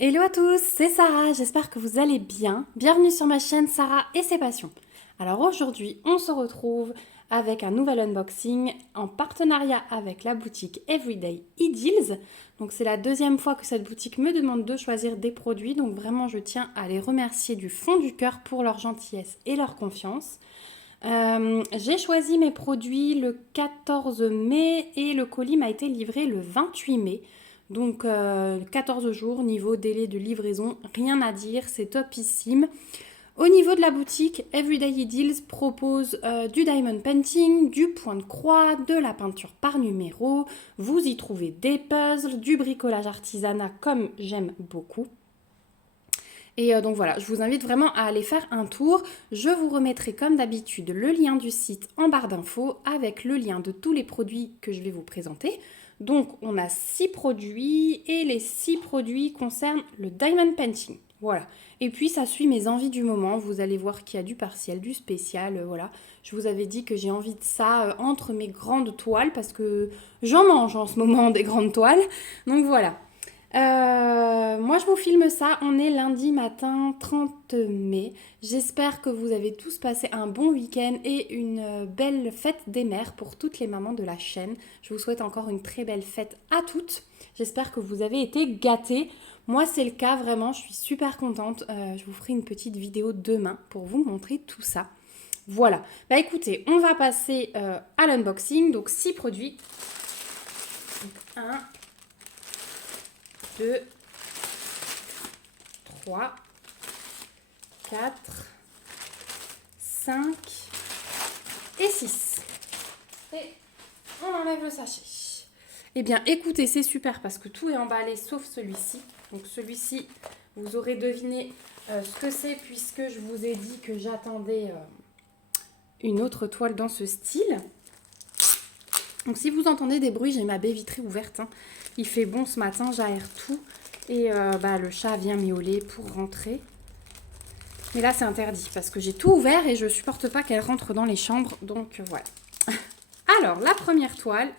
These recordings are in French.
Hello à tous, c'est Sarah, j'espère que vous allez bien. Bienvenue sur ma chaîne Sarah et ses passions. Alors aujourd'hui, on se retrouve avec un nouvel unboxing en partenariat avec la boutique Everyday Deals. Donc c'est la deuxième fois que cette boutique me demande de choisir des produits, donc vraiment je tiens à les remercier du fond du cœur pour leur gentillesse et leur confiance. J'ai choisi mes produits le 14 mai et le colis m'a été livré le 28 mai. Donc 14 jours, niveau délai de livraison, rien à dire, c'est topissime. Au niveau de la boutique, Everyday Deals propose du diamond painting, du point de croix, de la peinture par numéro. Vous y trouvez des puzzles, du bricolage artisanat comme j'aime beaucoup. Et donc voilà, je vous invite vraiment à aller faire un tour. Je vous remettrai comme d'habitude le lien du site en barre d'infos avec le lien de tous les produits que je vais vous présenter. Donc on a 6 produits et les 6 produits concernent le diamond painting. Voilà. Et puis ça suit mes envies du moment. Vous allez voir qu'il y a du partiel, du spécial. Voilà. Je vous avais dit que j'ai envie de ça entre mes grandes toiles parce que j'en mange en ce moment des grandes toiles. Donc voilà. Moi, je vous filme ça. On est lundi matin 30 mai. J'espère que vous avez tous passé un bon week-end et une belle fête des mères pour toutes les mamans de la chaîne. Je vous souhaite encore une très belle fête à toutes. J'espère que vous avez été gâtés. Moi, c'est le cas, vraiment. Je suis super contente. Je vous ferai une petite vidéo demain pour vous montrer tout ça. Voilà. Bah écoutez, on va passer à l'unboxing. Donc, 6 produits. Donc, 1, 2, 3, 4, 5 et 6. Et on enlève le sachet. Eh bien, écoutez, c'est super parce que tout est emballé sauf celui-ci. Donc celui-ci, vous aurez deviné ce que c'est puisque je vous ai dit que j'attendais une autre toile dans ce style. Donc si vous entendez des bruits, j'ai ma baie vitrée ouverte. Hein. Il fait bon ce matin, j'aère tout. Et le chat vient miauler pour rentrer. Mais là, c'est interdit parce que j'ai tout ouvert et je supporte pas qu'elle rentre dans les chambres. Donc, voilà. Alors, la première toile,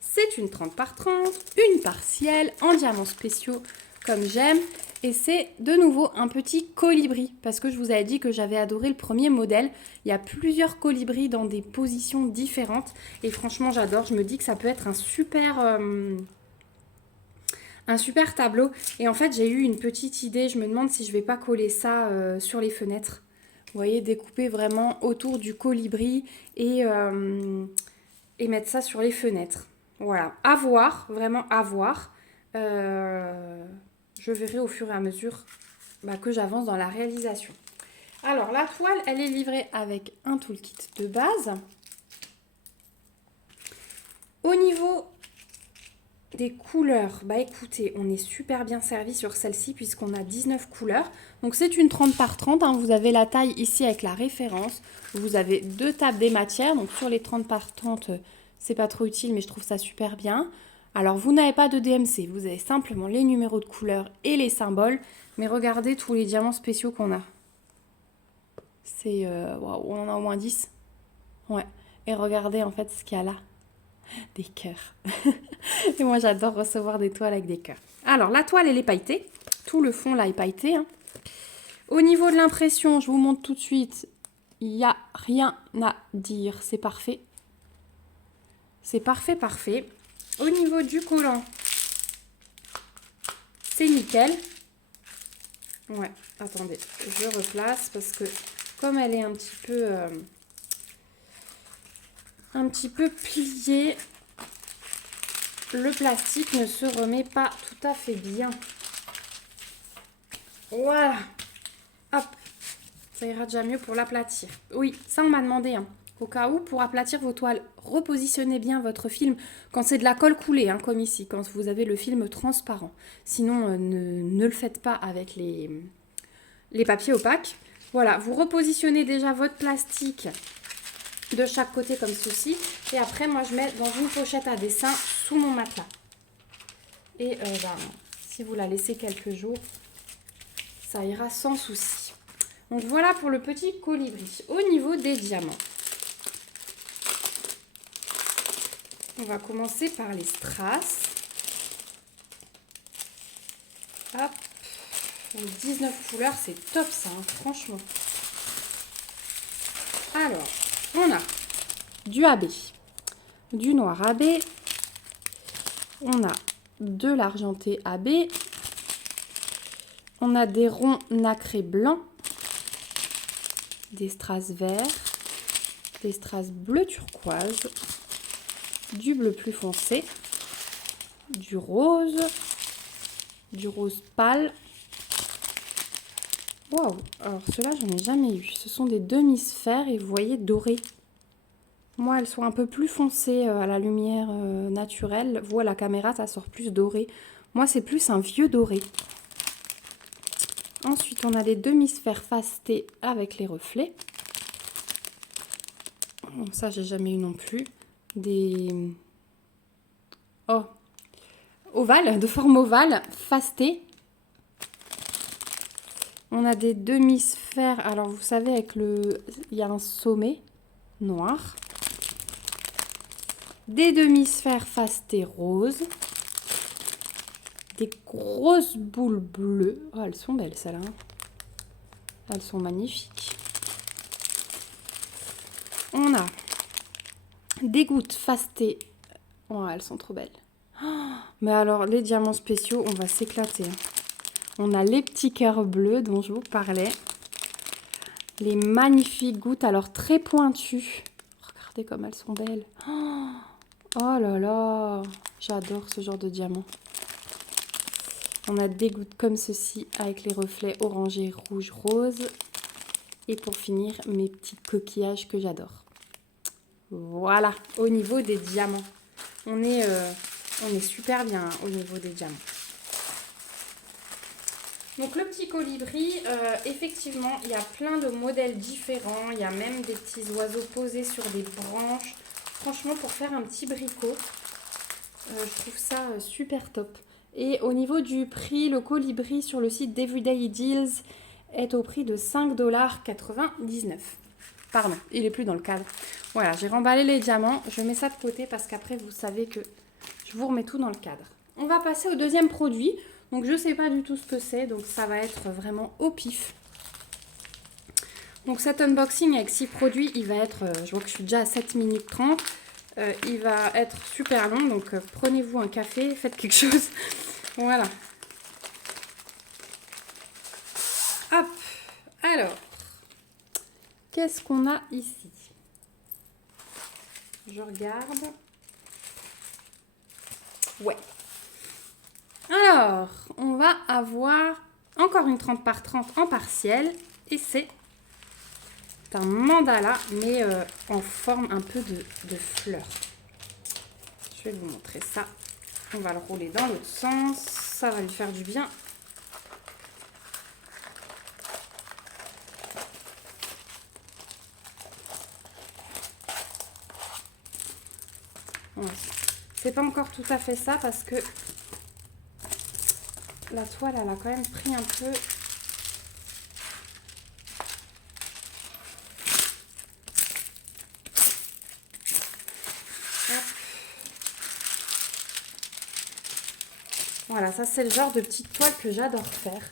c'est une 30 par 30, une partielle en diamants spéciaux comme j'aime. Et c'est de nouveau un petit colibri parce que je vous avais dit que j'avais adoré le premier modèle. Il y a plusieurs colibris dans des positions différentes. Et franchement, j'adore. Je me dis que ça peut être un super tableau. Et en fait, j'ai eu une petite idée. Je me demande si je vais pas coller ça sur les fenêtres. Vous voyez, découper vraiment autour du colibri et mettre ça sur les fenêtres. Voilà, à voir, vraiment à voir. Je verrai au fur et à mesure que j'avance dans la réalisation. Alors, la toile, elle est livrée avec un toolkit de base. Au niveau des couleurs, bah écoutez, on est super bien servi sur celle-ci puisqu'on a 19 couleurs. Donc c'est une 30 par 30, hein. Vous avez la taille ici avec la référence. Vous avez 2 tables des matières, donc sur les 30 par 30, c'est pas trop utile mais je trouve ça super bien. Alors vous n'avez pas de DMC, vous avez simplement les numéros de couleurs et les symboles. Mais regardez tous les diamants spéciaux qu'on a. C'est, wow, on en a au moins 10. Ouais, et regardez en fait ce qu'il y a là. Des cœurs. Et moi, j'adore recevoir des toiles avec des cœurs. Alors, la toile, elle est pailletée. Tout le fond, là, est pailleté. Hein. Au niveau de l'impression, je vous montre tout de suite. Il n'y a rien à dire. C'est parfait. C'est parfait, parfait. Au niveau du collant, c'est nickel. Ouais, attendez. Je replace parce que comme elle est un petit peu pliée, le plastique ne se remet pas tout à fait bien. Voilà. Hop. Ça ira déjà mieux pour l'aplatir. Oui, ça on m'a demandé. Hein. Au cas où, pour aplatir vos toiles, repositionnez bien votre film quand c'est de la colle coulée, hein, comme ici, quand vous avez le film transparent. Sinon, ne le faites pas avec les papiers opaques. Voilà, vous repositionnez déjà votre plastique de chaque côté comme ceci. Et après, moi, je mets dans une pochette à dessin sous mon matelas. Et si vous la laissez quelques jours, ça ira sans souci. Donc voilà pour le petit colibri. Au niveau des diamants, on va commencer par les strass. Hop. Donc 19 couleurs, c'est top ça, hein, franchement. Alors, on a du AB, du noir AB, on a de l'argenté AB, on a des ronds nacrés blancs, des strass verts, des strass bleu turquoise, du bleu plus foncé, du rose pâle. Waouh, alors ceux-là, j'en ai jamais eu. Ce sont des demi-sphères et vous voyez dorées. Moi, elles sont un peu plus foncées à la lumière naturelle. Vous, à la caméra, ça sort plus doré. Moi, c'est plus un vieux doré. Ensuite, on a des demi-sphères fastées avec les reflets. Bon, ça, j'ai jamais eu non plus. Des... Oh, ovales, de forme ovale, fastées. On a des demi-sphères, alors vous savez, avec le... il y a un sommet noir. Des demi-sphères fastées roses. Des grosses boules bleues. Oh, elles sont belles, celles-là. Elles sont magnifiques. On a des gouttes fastées. Oh, elles sont trop belles. Oh, mais alors, les diamants spéciaux, on va s'éclater. On a les petits cœurs bleus dont je vous parlais. Les magnifiques gouttes, alors très pointues. Regardez comme elles sont belles. Oh là là, j'adore ce genre de diamant. On a des gouttes comme ceci avec les reflets orangés, rouge, rose. Et pour finir, mes petits coquillages que j'adore. Voilà, au niveau des diamants. On est super bien hein, au niveau des diamants. Donc le petit colibri, effectivement, il y a plein de modèles différents. Il y a même des petits oiseaux posés sur des branches. Franchement, pour faire un petit bricot, je trouve ça super top. Et au niveau du prix, le colibri sur le site d'Everyday Deals est au prix de 5,99 $. Pardon, il n'est plus dans le cadre. Voilà, j'ai remballé les diamants. Je mets ça de côté parce qu'après, vous savez que je vous remets tout dans le cadre. On va passer au deuxième produit. Donc, je ne sais pas du tout ce que c'est. Donc, ça va être vraiment au pif. Donc, cet unboxing avec 6 produits, il va être... je vois que je suis déjà à 7 minutes 30. Il va être super long. Donc, prenez-vous un café, faites quelque chose. Voilà. Hop. Alors, qu'est-ce qu'on a ici? Je regarde. Ouais. Alors, on va avoir encore une 30 par 30 en partiel. Et c'est un mandala, mais en forme un peu de fleur. Je vais vous montrer ça. On va le rouler dans l'autre sens. Ça va lui faire du bien. Ouais. C'est pas encore tout à fait ça parce que la toile, elle a quand même pris un peu. Hop. Voilà, ça c'est le genre de petite toile que j'adore faire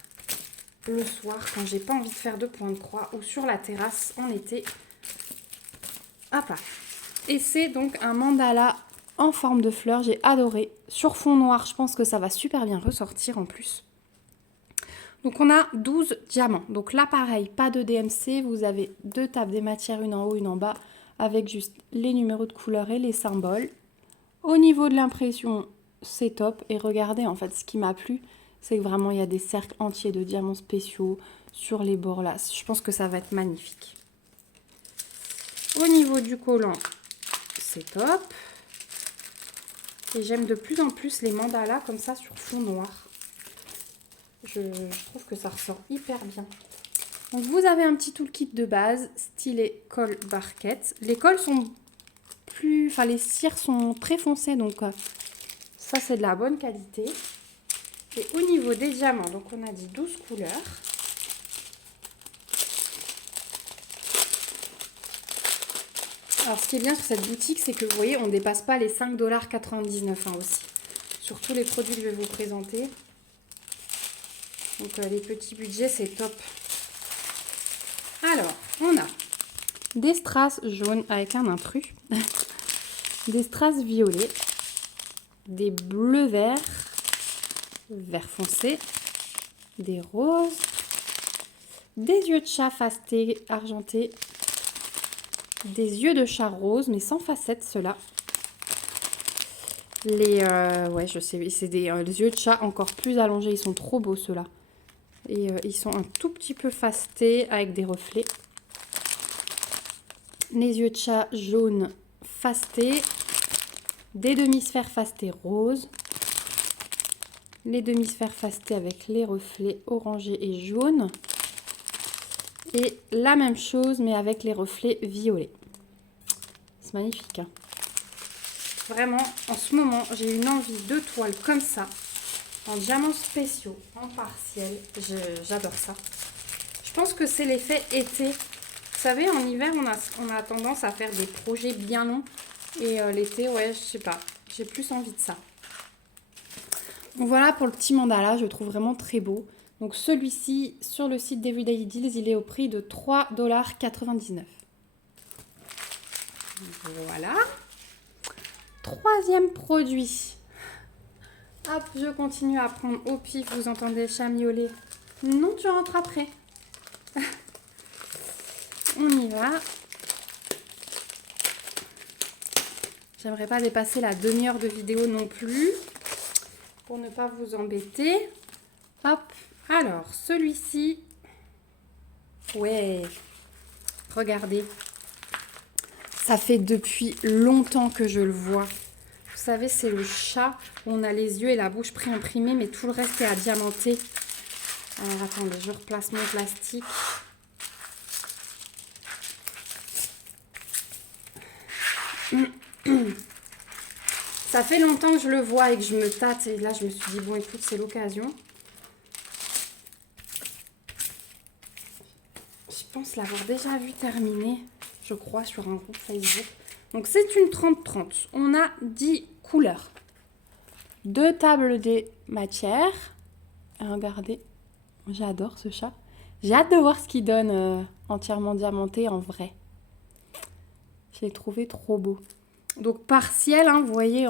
le soir quand j'ai pas envie de faire de point de croix ou sur la terrasse en été. Hop là. Et c'est donc un mandala en forme de fleur, j'ai adoré. Sur fond noir, je pense que ça va super bien ressortir en plus. Donc on a 12 diamants. Donc là pareil, pas de DMC, vous avez 2 tables des matières, une en haut, une en bas, avec juste les numéros de couleur et les symboles. Au niveau de l'impression, c'est top. Et regardez, en fait, ce qui m'a plu, c'est que vraiment, il y a des cercles entiers de diamants spéciaux sur les bords là. Je pense que ça va être magnifique. Au niveau du collant, c'est top. Et j'aime de plus en plus les mandalas comme ça sur fond noir. Je trouve que ça ressort hyper bien. Donc vous avez un petit toolkit de base, stylet colle barquette. Les colles sont plus... Enfin les cires sont très foncées, donc ça c'est de la bonne qualité. Et au niveau des diamants, donc on a dit 12 couleurs. Alors ce qui est bien sur cette boutique, c'est que vous voyez, on ne dépasse pas les 5,99 $ hein, aussi. Sur tous les produits que je vais vous présenter. Donc les petits budgets, c'est top. Alors, on a des strass jaunes avec un intrus, des strass violets, des bleus verts, vert foncé, des roses, des yeux de chat fastés argentés, des yeux de chat roses mais sans facettes ceux-là. Ouais, je sais, c'est les yeux de chat encore plus allongés, ils sont trop beaux ceux-là. Et ils sont un tout petit peu fastés avec des reflets. Les yeux de chat jaunes fastés, des demi-sphères fastées roses, les demi-sphères fastées avec les reflets orangés et jaunes, et la même chose mais avec les reflets violets. C'est magnifique, hein. Vraiment, en ce moment, j'ai une envie de toile comme ça, en diamants spéciaux, en partiel. J'adore ça. Je pense que c'est l'effet été. Vous savez, en hiver, on a tendance à faire des projets bien longs. Et l'été, ouais, je sais pas. J'ai plus envie de ça. Donc voilà pour le petit mandala, je le trouve vraiment très beau. Donc celui-ci, sur le site d'Everyday Deals, il est au prix de 3,99 $. Voilà. Troisième produit. Hop, je continue à prendre au pif. Vous entendez le chat miauler. Non, tu rentres après. On y va. J'aimerais pas dépasser la demi-heure de vidéo non plus. Pour ne pas vous embêter. Hop. Alors, celui-ci. Ouais. Regardez. Ça fait depuis longtemps que je le vois. Vous savez, c'est le chat où on a les yeux et la bouche pré-imprimés, mais tout le reste est à diamanter. Alors, attendez, je replace mon plastique. Ça fait longtemps que je le vois et que je me tâte. Et là, je me suis dit, bon, écoute, c'est l'occasion. Je pense l'avoir déjà vu terminer, je crois, sur un groupe Facebook. Donc, c'est une 30-30. On a 10 couleurs. 2 tables des matières. Regardez, j'adore ce chat. J'ai hâte de voir ce qu'il donne entièrement diamanté en vrai. Je l'ai trouvé trop beau. Donc partiel, hein, vous voyez,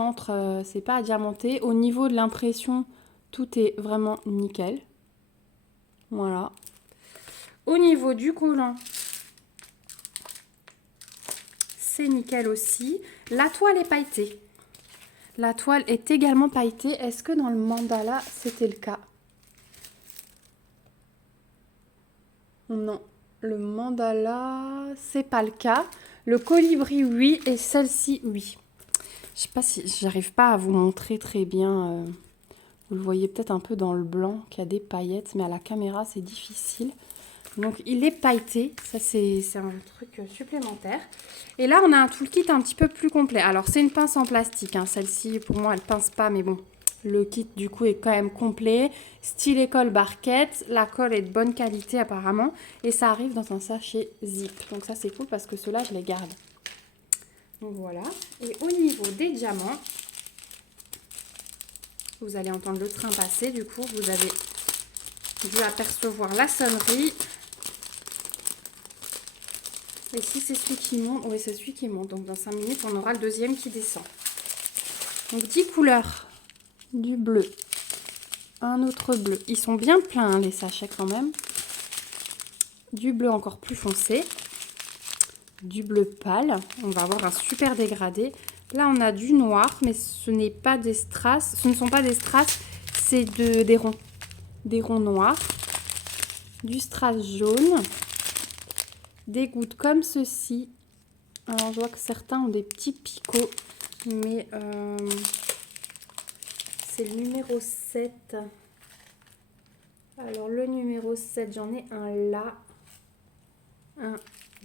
c'est pas à diamanter. Au niveau de l'impression, tout est vraiment nickel. Voilà. Au niveau du collant, c'est nickel aussi. La toile est pailletée. La toile est également pailletée. Est-ce que dans le mandala, c'était le cas? Non, le mandala, c'est pas le cas. Le colibri, oui, et celle-ci, oui. Je sais pas si j'arrive pas à vous montrer très bien. Vous le voyez peut-être un peu dans le blanc, qu'il y a des paillettes, mais à la caméra, c'est difficile. Donc, il est pailleté. Ça, c'est un truc supplémentaire. Et là, on a un toolkit un petit peu plus complet. Alors, c'est une pince en plastique, hein. Celle-ci, pour moi, elle pince pas, mais bon. Le kit, du coup, est quand même complet. Stylet colle barquette. La colle est de bonne qualité, apparemment. Et ça arrive dans un sachet zip. Donc, ça, c'est cool parce que ceux-là, je les garde. Donc, voilà. Et au niveau des diamants, vous allez entendre le train passer. Du coup, vous avez dû apercevoir la sonnerie. Et si c'est celui qui monte, oui, c'est celui qui monte. Donc, dans 5 minutes, on aura le deuxième qui descend. Donc, 10 couleurs. Du bleu, un autre bleu. Ils sont bien pleins, hein, les sachets quand même. Du bleu encore plus foncé. Du bleu pâle. On va avoir un super dégradé. Là, on a du noir, mais ce n'est pas des strass. Ce ne sont pas des strass, c'est des ronds. Des ronds noirs. Du strass jaune. Des gouttes comme ceci. Alors, je vois que certains ont des petits picots, mais... c'est le numéro 7. Alors, le numéro 7, j'en ai un là. 1,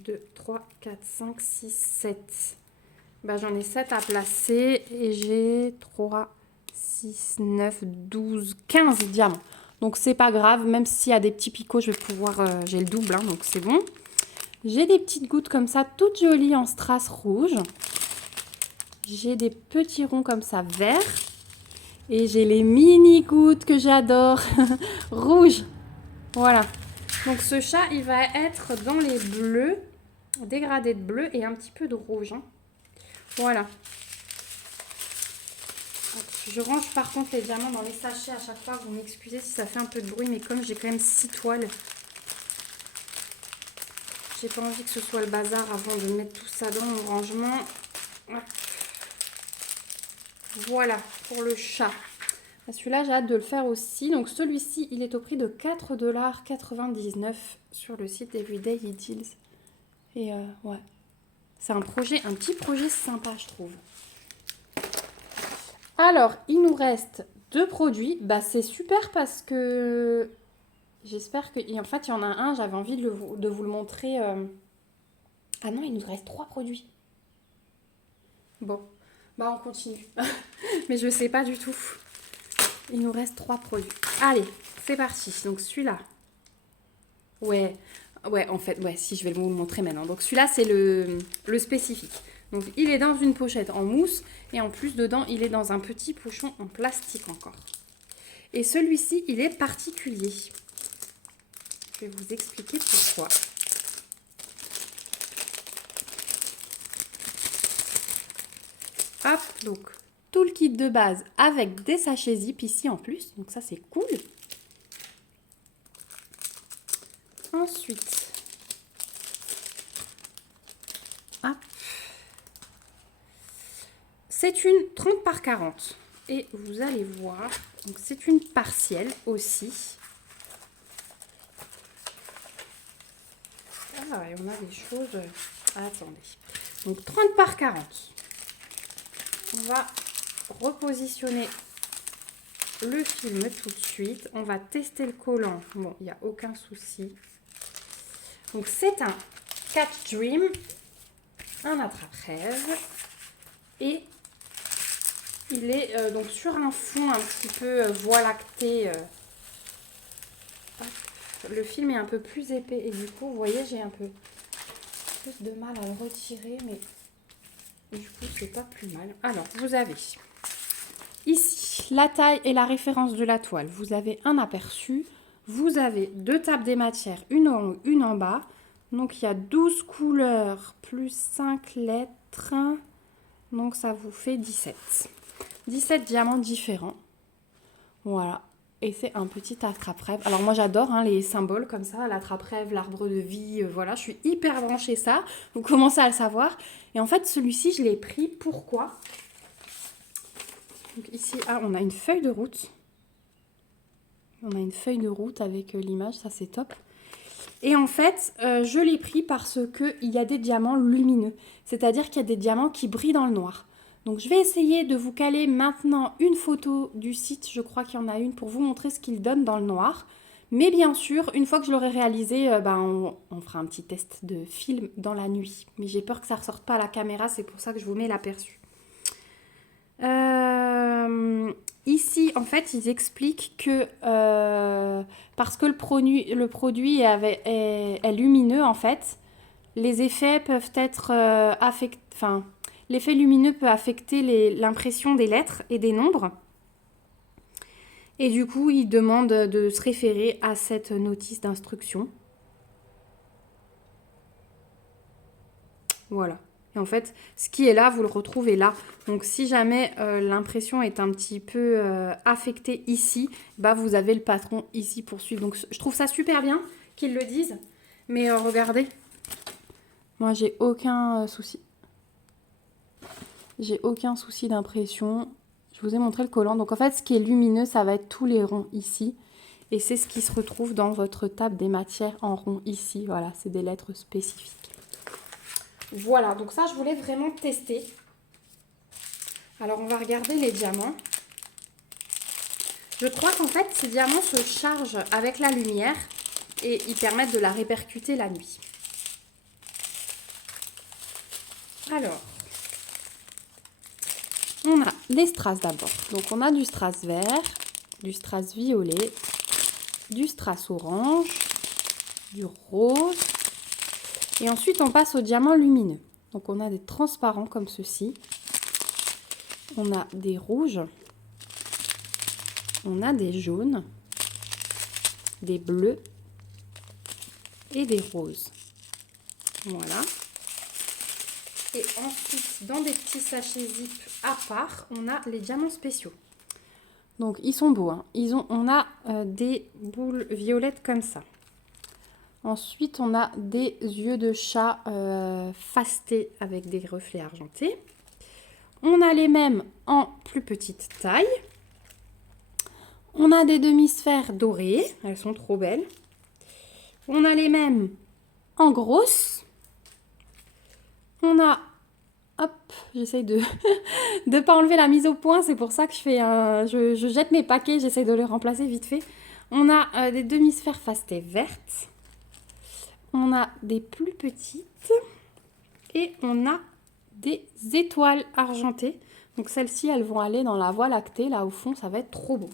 2, 3, 4, 5, 6, 7. Ben, j'en ai 7 à placer et j'ai 3, 6, 9, 12, 15 diamants. Donc, c'est pas grave. Même s'il y a des petits picots, je vais pouvoir... j'ai le double, hein, donc c'est bon. J'ai des petites gouttes comme ça, toutes jolies en strass rouge. J'ai des petits ronds comme ça, verts. Et j'ai les mini gouttes que j'adore. Rouge. Voilà. Donc ce chat, il va être dans les bleus. Dégradé de bleu et un petit peu de rouge. Hein. Voilà. Je range par contre les diamants dans les sachets à chaque fois. Vous m'excusez si ça fait un peu de bruit, mais comme j'ai quand même 6 toiles, j'ai pas envie que ce soit le bazar avant de mettre tout ça dans mon rangement. Voilà pour le chat. Celui-là, j'ai hâte de le faire aussi. Donc celui-ci, il est au prix de 4,99 $ sur le site Everyday Deals. Et ouais, c'est un petit projet sympa, je trouve. Alors, il nous reste 2 produits. Bah, c'est super parce que j'espère que... En fait, il y en a un, j'avais envie de vous le montrer. Ah non, il nous reste 3 produits. Bon, bah on continue. Mais je sais pas du tout. Il nous reste 3 produits. Allez, c'est parti. Donc celui-là. Ouais, en fait, ouais, si je vais vous le montrer maintenant. Donc celui-là, c'est le spécifique. Donc il est dans une pochette en mousse et en plus dedans, il est dans un petit pochon en plastique encore. Et celui-ci, il est particulier. Je vais vous expliquer pourquoi. Hop, donc tout le kit de base avec des sachets zip ici en plus. Donc ça, c'est cool. Ensuite, hop. C'est une 30 par 40. Et vous allez voir, donc c'est une partielle aussi. Ah, et on a des choses... Attendez. Donc 30 par 40. On va repositionner le film tout de suite. On va tester le collant. Bon, il n'y a aucun souci. Donc c'est un Catch Dream, un attrape-rêve. Et il est donc sur un fond un petit peu voie lactée. Le film est un peu plus épais et du coup, vous voyez, j'ai un peu plus de mal à le retirer, mais du coup, c'est pas plus mal. Alors, vous avez ici la taille et la référence de la toile. Vous avez un aperçu. Vous avez 2 tables des matières, une en haut, une en bas. Donc, il y a 12 couleurs plus 5 lettres. Donc, ça vous fait 17. 17 diamants différents. Voilà. Et c'est un petit attrape-rêve. Alors moi j'adore les symboles comme ça, l'attrape-rêve, l'arbre de vie, voilà, je suis hyper branchée ça. Vous commencez à le savoir. Et en fait celui-ci je l'ai pris, pourquoi? Donc ici, on a une feuille de route. On a une feuille de route avec l'image, ça c'est top. Et en fait, je l'ai pris parce qu'il y a des diamants lumineux. C'est-à-dire qu'il y a des diamants qui brillent dans le noir. Donc je vais essayer de vous caler maintenant une photo du site, je crois qu'il y en a une, pour vous montrer ce qu'il donne dans le noir. Mais bien sûr, une fois que je l'aurai réalisé, on fera un petit test de film dans la nuit. Mais j'ai peur que ça ne ressorte pas à la caméra, c'est pour ça que je vous mets l'aperçu. Ici, en fait, ils expliquent que parce que le produit est lumineux, en fait, les effets peuvent être affectés... Enfin, l'effet lumineux peut affecter l'impression des lettres et des nombres. Et du coup, ils demandent de se référer à cette notice d'instruction. Voilà. Et en fait, ce qui est là, vous le retrouvez là. Donc, si jamais l'impression est un petit peu affectée ici, vous avez le patron ici pour suivre. Donc, je trouve ça super bien qu'ils le disent. Mais regardez, moi, j'ai aucun souci. J'ai aucun souci d'impression. Je vous ai montré le collant. Donc, en fait, ce qui est lumineux, ça va être tous les ronds ici. Et c'est ce qui se retrouve dans votre table des matières en rond ici. Voilà, c'est des lettres spécifiques. Voilà, donc ça, je voulais vraiment tester. Alors, on va regarder les diamants. Je crois qu'en fait, ces diamants se chargent avec la lumière et ils permettent de la répercuter la nuit. Alors, on a les strass d'abord. Donc, on a du strass vert, du strass violet, du strass orange, du rose. Et ensuite, on passe aux diamants lumineux. Donc, on a des transparents comme ceci. On a des rouges. on a des jaunes, des bleus et des roses. Voilà. Et ensuite, dans des petits sachets zip à part, on a les diamants spéciaux. Donc, ils sont beaux. Hein. On a des boules violettes comme ça. Ensuite, on a des yeux de chat fastés avec des reflets argentés. On a les mêmes en plus petite taille. On a des demi-sphères dorées. Elles sont trop belles. On a les mêmes en grosse. On a... Hop, j'essaye de ne pas enlever la mise au point. C'est pour ça que je jette mes paquets. J'essaye de les remplacer vite fait. On a des demi-sphères fastées vertes. On a des plus petites. Et on a des étoiles argentées. Donc celles-ci, elles vont aller dans la voie lactée. Là, au fond, ça va être trop beau.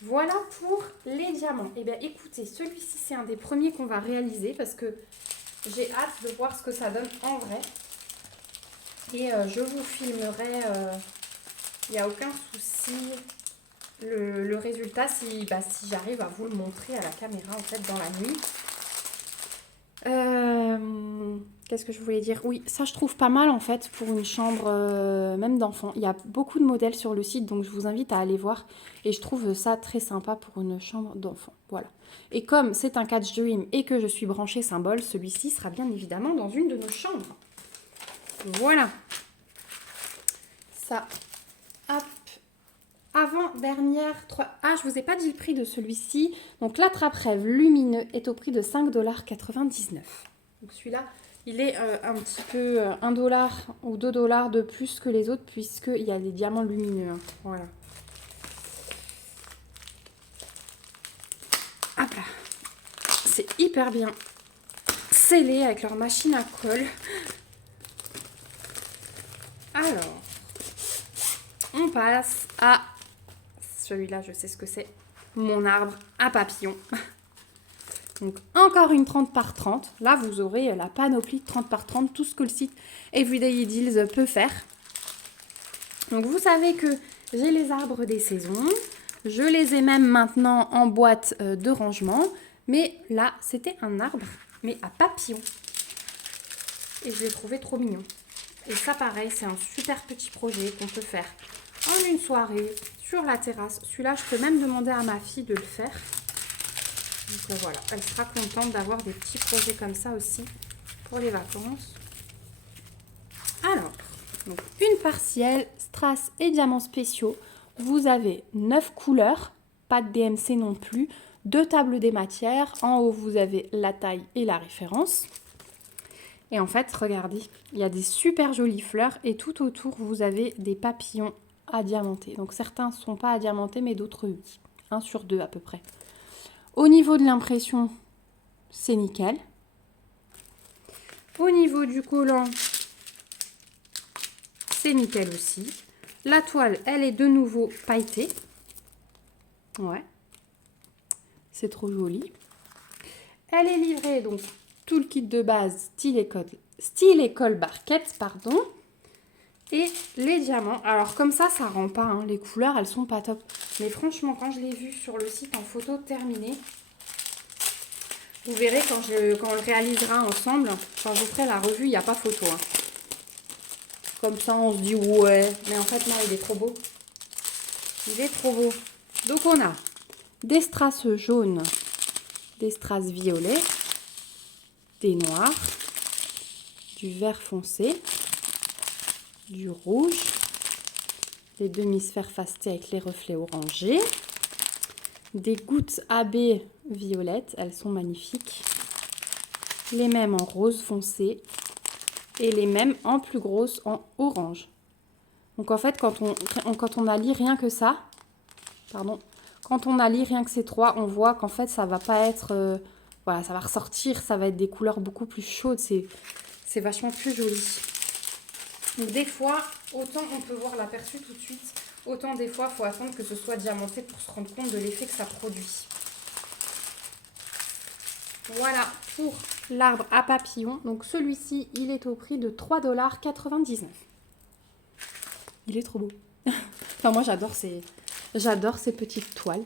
Voilà pour les diamants. Eh bien, écoutez, celui-ci, c'est un des premiers qu'on va réaliser parce que j'ai hâte de voir ce que ça donne en vrai. Et je vous filmerai, il n'y a aucun souci, le résultat si j'arrive à vous le montrer à la caméra, en fait, dans la nuit. Qu'est-ce que je voulais dire? Oui, ça je trouve pas mal en fait pour une chambre même d'enfant. Il y a beaucoup de modèles sur le site, donc je vous invite à aller voir. Et je trouve ça très sympa pour une chambre d'enfant. Voilà. Et comme c'est un Catch Dream et que je suis branchée symbole, celui-ci sera bien évidemment dans une de nos chambres. Voilà. Ça. Hop. Avant-dernière 3... Ah, je vous ai pas dit le prix de celui-ci. Donc l'attrape-rêve lumineux est au prix de 5,99 $. Donc celui-là, il est un petit peu 1 $ ou 2 $ de plus que les autres puisqu'il y a des diamants lumineux. Hein. Voilà. Hop là. C'est hyper bien scellé avec leur machine à colle. Alors, on passe à... Celui-là, je sais ce que c'est. Mon arbre à papillons. Donc, encore une 30 par 30. Là, vous aurez la panoplie de 30 par 30, tout ce que le site Everyday Deals peut faire. Donc, vous savez que j'ai les arbres des saisons. Je les ai même maintenant en boîte de rangement. Mais là, c'était un arbre, mais à papillons. Et je l'ai trouvé trop mignon. Et ça, pareil, c'est un super petit projet qu'on peut faire en une soirée sur la terrasse. Celui-là, je peux même demander à ma fille de le faire. Donc voilà, elle sera contente d'avoir des petits projets comme ça aussi pour les vacances. Alors, donc une partielle, strass et diamants spéciaux. Vous avez 9 couleurs, pas de DMC non plus, 2 tables des matières. En haut, vous avez la taille et la référence. Et en fait, regardez, il y a des super jolies fleurs et tout autour, vous avez des papillons à diamanter. Donc certains ne sont pas à diamanter, mais d'autres oui. 1 sur 2 à peu près. Au niveau de l'impression, c'est nickel. Au niveau du collant, c'est nickel aussi. La toile, elle est de nouveau pailletée. Ouais. C'est trop joli. Elle est livrée, donc, tout le kit de base, style école barquette, pardon. Et les diamants, alors comme ça rend pas, hein, les couleurs elles sont pas top. Mais franchement, quand je l'ai vu sur le site en photo terminée, vous verrez quand on le réalisera ensemble, quand je vous ferai la revue, il n'y a pas photo. Hein. Comme ça on se dit ouais, mais en fait non, il est trop beau. Il est trop beau. Donc on a des strass jaunes, des strass violets, des noirs, du vert foncé, du rouge, les demi-sphères fastées avec les reflets orangés, des gouttes AB violettes, elles sont magnifiques, les mêmes en rose foncé et les mêmes en plus grosses en orange. Donc en fait, quand on allie rien que ça, quand on allie rien que ces trois, on voit qu'en fait ça va pas être, voilà, ça va ressortir, ça va être des couleurs beaucoup plus chaudes, c'est vachement plus joli. Donc des fois, autant on peut voir l'aperçu tout de suite, autant des fois, il faut attendre que ce soit diamanté pour se rendre compte de l'effet que ça produit. Voilà pour l'arbre à papillons. Donc celui-ci, il est au prix de 3,99 $. Il est trop beau. Enfin, moi j'adore J'adore ces petites toiles.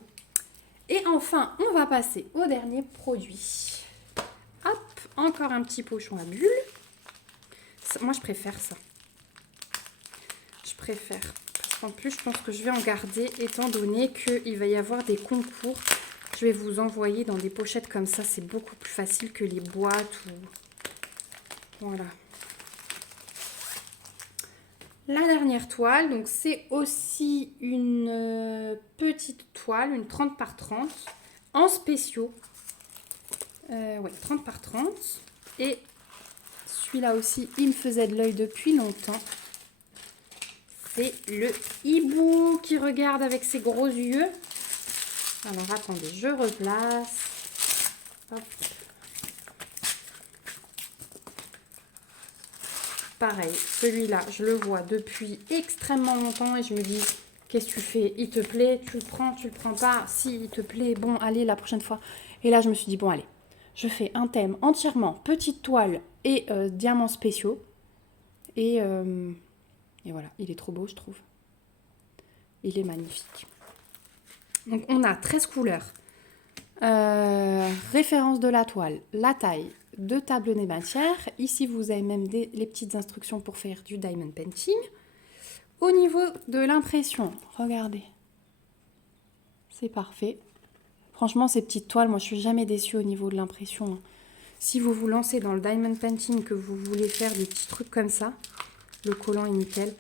Et enfin, on va passer au dernier produit. Hop, encore un petit pochon à bulles. Moi, je préfère ça. Je préfère. Parce qu'en plus, je pense que je vais en garder, étant donné qu'il va y avoir des concours. Je vais vous envoyer dans des pochettes comme ça. C'est beaucoup plus facile que les boîtes. Voilà. La dernière toile, donc c'est aussi une petite toile, une 30 par 30, en spéciaux. Ouais, 30 par 30. Et celui-là aussi, il me faisait de l'œil depuis longtemps. C'est le hibou qui regarde avec ses gros yeux. Alors attendez, je replace. Hop. Pareil, celui-là, je le vois depuis extrêmement longtemps et je me dis, qu'est-ce que tu fais? Il te plaît? Tu le prends? Tu le prends pas? Si, il te plaît, bon, allez, la prochaine fois. Et là, je me suis dit, bon, allez, je fais un thème entièrement petite toile et diamants spéciaux. Et voilà, il est trop beau, je trouve. Il est magnifique. Donc, on a 13 couleurs. Référence de la toile, la taille, 2 tableaux matières. Ici, vous avez même les petites instructions pour faire du diamond painting. Au niveau de l'impression, regardez. C'est parfait. Franchement, ces petites toiles, moi, je suis jamais déçue au niveau de l'impression. Si vous vous lancez dans le diamond painting, que vous voulez faire des petits trucs comme ça, le collant est nickel.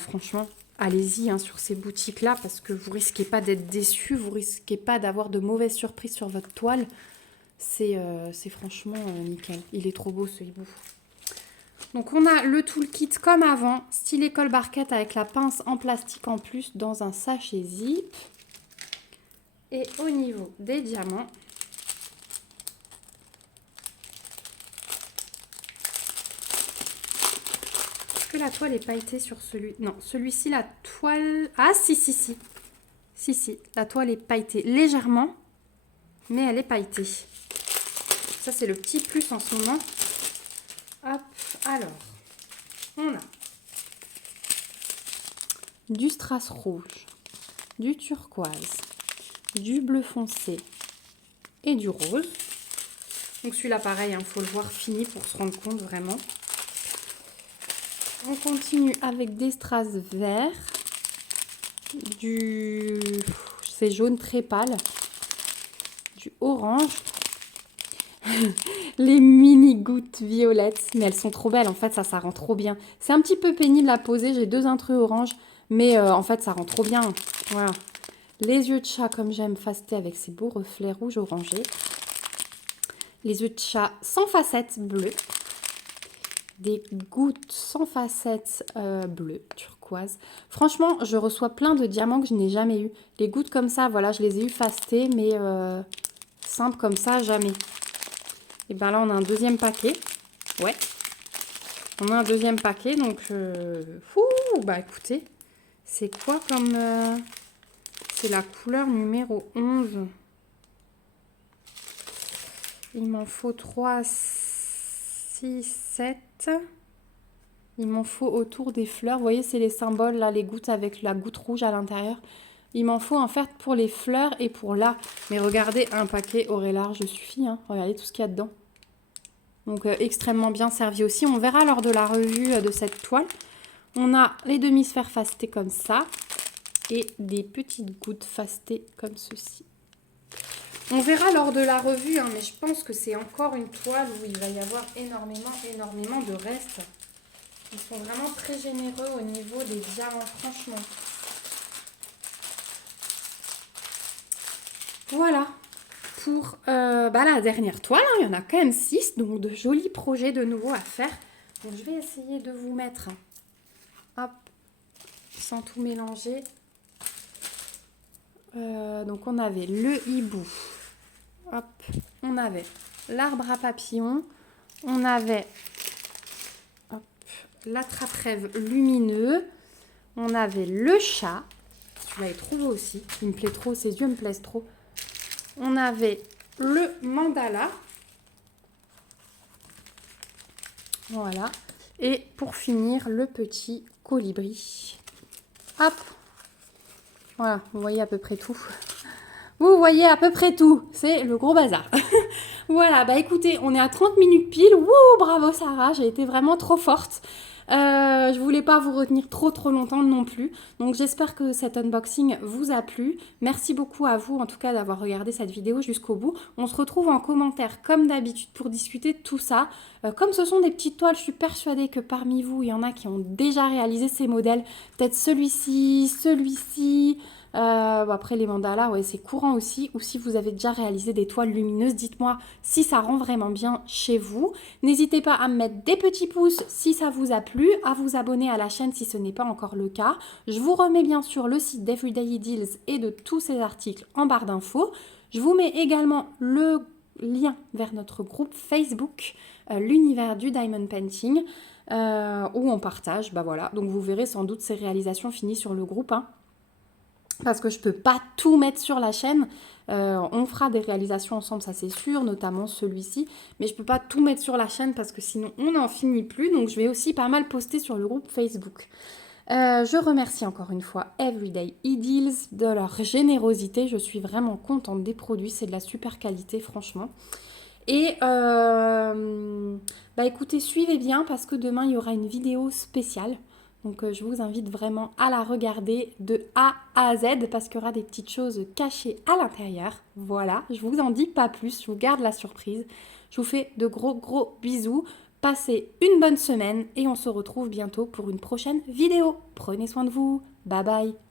Franchement, allez-y sur ces boutiques-là parce que vous risquez pas d'être déçus, vous risquez pas d'avoir de mauvaises surprises sur votre toile. C'est franchement nickel. Il est trop beau ce hibou. Donc on a le toolkit comme avant, stylet colle barquette avec la pince en plastique en plus dans un sachet zip. Et au niveau des diamants, que la toile est pailletée sur celui... Non, celui-ci, la toile... Ah, si. Si, la toile est pailletée légèrement, mais elle est pailletée. Ça, c'est le petit plus en ce moment. Hop, alors, on a du strass rouge, du turquoise, du bleu foncé et du rose. Donc celui-là, pareil, faut le voir fini pour se rendre compte vraiment. On continue avec des strass verts, c'est jaune très pâle, du orange, les mini gouttes violettes, mais elles sont trop belles, en fait ça rend trop bien. C'est un petit peu pénible à poser, j'ai 2 intrus orange, mais en fait ça rend trop bien. Voilà. Les yeux de chat comme j'aime facetés avec ces beaux reflets rouge orangé. Les yeux de chat sans facettes bleues. Des gouttes sans facettes bleues, turquoise. Franchement, je reçois plein de diamants que je n'ai jamais eu. Les gouttes comme ça, voilà, je les ai eu facetées, mais simples comme ça, jamais. Et bien là, on a un deuxième paquet. Ouais. On a un deuxième paquet, donc... bah écoutez, c'est quoi comme... c'est la couleur numéro 11. Il m'en faut 3, 6, 7. Il m'en faut autour des fleurs. Vous voyez, c'est les symboles, là, les gouttes avec la goutte rouge à l'intérieur. Il m'en faut en fait pour les fleurs et pour là. Mais regardez, un paquet aurait large suffit. Regardez tout ce qu'il y a dedans. Donc, extrêmement bien servi aussi. On verra lors de la revue de cette toile. On a les demi-sphères facetées comme ça. Et des petites gouttes facetées comme ceci. On verra lors de la revue, mais je pense que c'est encore une toile où il va y avoir énormément de restes. Ils sont vraiment très généreux au niveau des diamants, franchement. Voilà pour la dernière toile. Il y en a quand même 6, donc de jolis projets de nouveau à faire. Donc je vais essayer de vous mettre, hop, sans tout mélanger. Donc on avait le hibou. Hop, on avait l'arbre à papillons, on avait l'attrape-rêve lumineux, on avait le chat, celui-là est trop beau aussi, il me plaît trop, ses yeux me plaisent trop. On avait le mandala, voilà, et pour finir le petit colibri. Hop, Voilà, vous voyez à peu près tout. Vous voyez à peu près tout, c'est le gros bazar. Voilà, bah écoutez, on est à 30 minutes pile. Wouh, bravo Sarah, j'ai été vraiment trop forte. Je voulais pas vous retenir trop longtemps non plus. Donc j'espère que cet unboxing vous a plu. Merci beaucoup à vous en tout cas d'avoir regardé cette vidéo jusqu'au bout. On se retrouve en commentaire comme d'habitude pour discuter de tout ça. Comme ce sont des petites toiles, je suis persuadée que parmi vous, il y en a qui ont déjà réalisé ces modèles. Peut-être celui-ci. Bon, après les mandalas, ouais, c'est courant aussi. Ou si vous avez déjà réalisé des toiles lumineuses, dites-moi si ça rend vraiment bien chez vous. N'hésitez pas à me mettre des petits pouces si ça vous a plu, à vous abonner à la chaîne si ce n'est pas encore le cas. Je vous remets bien sûr le site d'Everyday Deals et de tous ces articles en barre d'infos. Je vous mets également le lien vers notre groupe Facebook, l'univers du Diamond Painting, où on partage, bah voilà, donc vous verrez sans doute ces réalisations finies sur le groupe, hein. Parce que je ne peux pas tout mettre sur la chaîne. On fera des réalisations ensemble, ça c'est sûr, notamment celui-ci. Mais je ne peux pas tout mettre sur la chaîne parce que sinon on n'en finit plus. Donc je vais aussi pas mal poster sur le groupe Facebook. Je remercie encore une fois Everyday E-Deals de leur générosité. Je suis vraiment contente des produits. C'est de la super qualité, franchement. Et bah écoutez, suivez bien parce que demain il y aura une vidéo spéciale. Donc je vous invite vraiment à la regarder de A à Z parce qu'il y aura des petites choses cachées à l'intérieur. Voilà, je vous en dis pas plus, je vous garde la surprise. Je vous fais de gros bisous. Passez une bonne semaine et on se retrouve bientôt pour une prochaine vidéo. Prenez soin de vous. Bye bye.